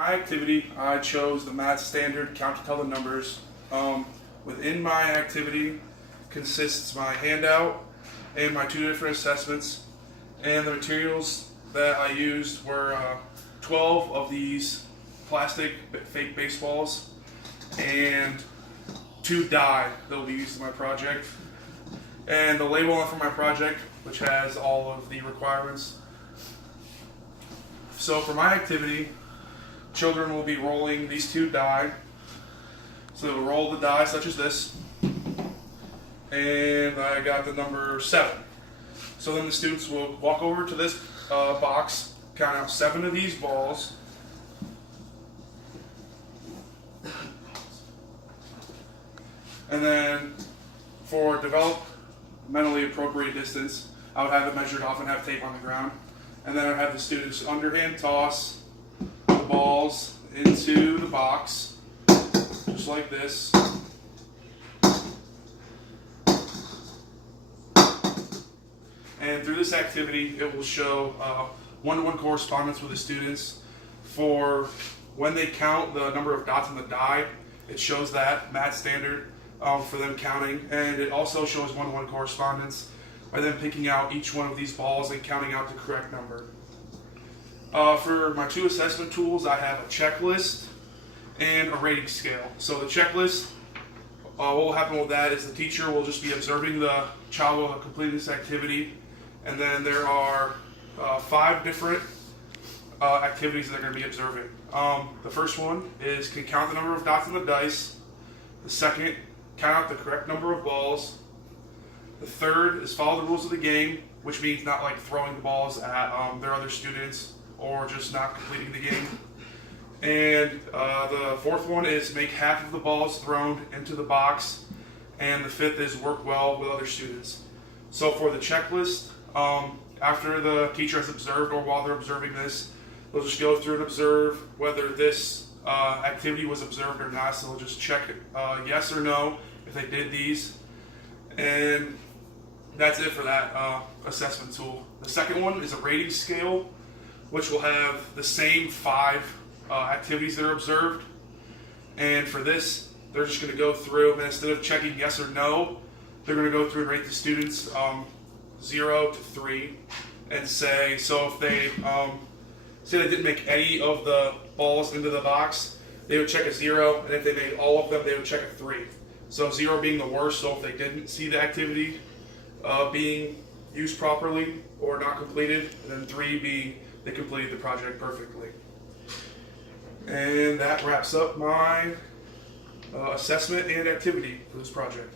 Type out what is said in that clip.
my activity, I chose the math standard count to tell the numbers. Within my activity consists my handout and my two different assessments, and the materials that I used were 12 of these plastic fake baseballs and 2 die that will be used in my project, and the label on for my project, which has all of the requirements. So for my activity, children will be rolling these 2 die. So they'll roll the die such as this, and I got the number 7. So then the students will walk over to this box, count out 7 of these balls, and then for developmentally appropriate distance, I would have it measured off and have tape on the ground. And then I'd have the students underhand toss the balls into the box, just like this. And through this activity, it will show one-to-one correspondence with the students. For when they count the number of dots on the die, it shows that math standard for them counting, and it also shows one-to-one correspondence by them picking out each one of these balls and counting out the correct number. For my 2 assessment tools, I have a checklist and a rating scale. So the checklist, what will happen with that is the teacher will just be observing the child while completing this activity, and then there are 5 different activities that they're going to be observing. The first one is can count the number of dots on the dice. The second, count out the correct number of balls. The third is follow the rules of the game, which means not like throwing the balls at their other students or just not completing the game. And the fourth one is make half of the balls thrown into the box. And the fifth is work well with other students. So for the checklist, after the teacher has observed or while they're observing this, they'll just go through and observe whether this activity was observed or not. So they'll just check yes or no if they did these. And that's it for that assessment tool. The second one is a rating scale, which will have the same 5 activities that are observed. And for this, they're just going to go through, and instead of checking yes or no, they're going to go through and rate the students 0 to 3, and say, so if they say they didn't make any of the balls into the box, they would check a 0, and if they made all of them, they would check a 3. So 0 being the worst, so if they didn't see the activity being used properly or not completed, and then 3 being they completed the project perfectly. And that wraps up my assessment and activity for this project.